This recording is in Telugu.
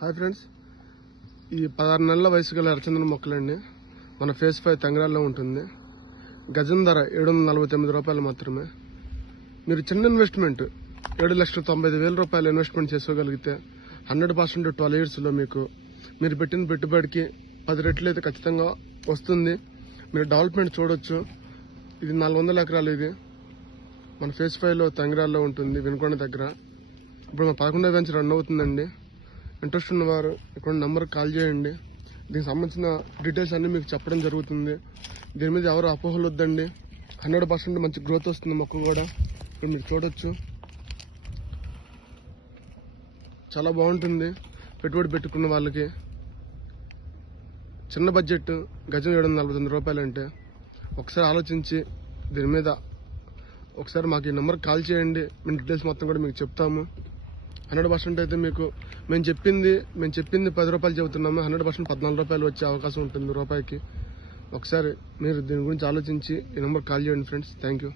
హాయ్ ఫ్రెండ్స్, ఈ 16 నెలల వయసు గల ఎర్రచందనం మొక్కలండి. మన ఫేస్ 5 తంగరాల్లో ఉంటుంది. గజం ధర 749 రూపాయలు మాత్రమే. మీరు చిన్న ఇన్వెస్ట్మెంట్ 7,95,000 రూపాయలు ఇన్వెస్ట్మెంట్ చేసుకోగలిగితే 100% 12 yearsలో మీరు పెట్టిన పెట్టుబడికి 10 రెట్లు అయితే ఖచ్చితంగా వస్తుంది. మీరు డెవలప్మెంట్ చూడొచ్చు. ఇది 400 ఎకరాలు. ఇది మన ఫేస్ 5లో తంగరాల్లో ఉంటుంది, వినుకొండ దగ్గర. ఇప్పుడు మన 11వ బెంచ్ రన్ అవుతుందండి. ఇంట్రెస్ట్ ఉన్నవారు ఇక్కడ నెంబర్కి కాల్ చేయండి. దీనికి సంబంధించిన డీటెయిల్స్ అన్నీ మీకు చెప్పడం జరుగుతుంది. దీని మీద ఎవరు అపోహలు వద్దండి. 100% మంచి గ్రోత్ వస్తుంది మొక్క కూడా. ఇప్పుడు మీరు చూడొచ్చు, చాలా బాగుంటుంది. పెట్టుబడి పెట్టుకున్న వాళ్ళకి చిన్న బడ్జెట్, గజం 749 రూపాయలు అంటే ఒకసారి ఆలోచించి దీని మీద ఒకసారి మాకు ఈ నెంబర్కి కాల్ చేయండి. మేము డీటెయిల్స్ మొత్తం కూడా మీకు చెప్తాము. 100% అయితే మేము చెప్పింది 10 రూపాయలు చెబుతున్నాము. 100% 14 రూపాయలు వచ్చే అవకాశం ఉంటుంది రూపాయికి. ఒకసారి మీరు దీని గురించి ఆలోచించి ఈ నెంబర్కి కాల్ చేయండి ఫ్రెండ్స్. Thank you.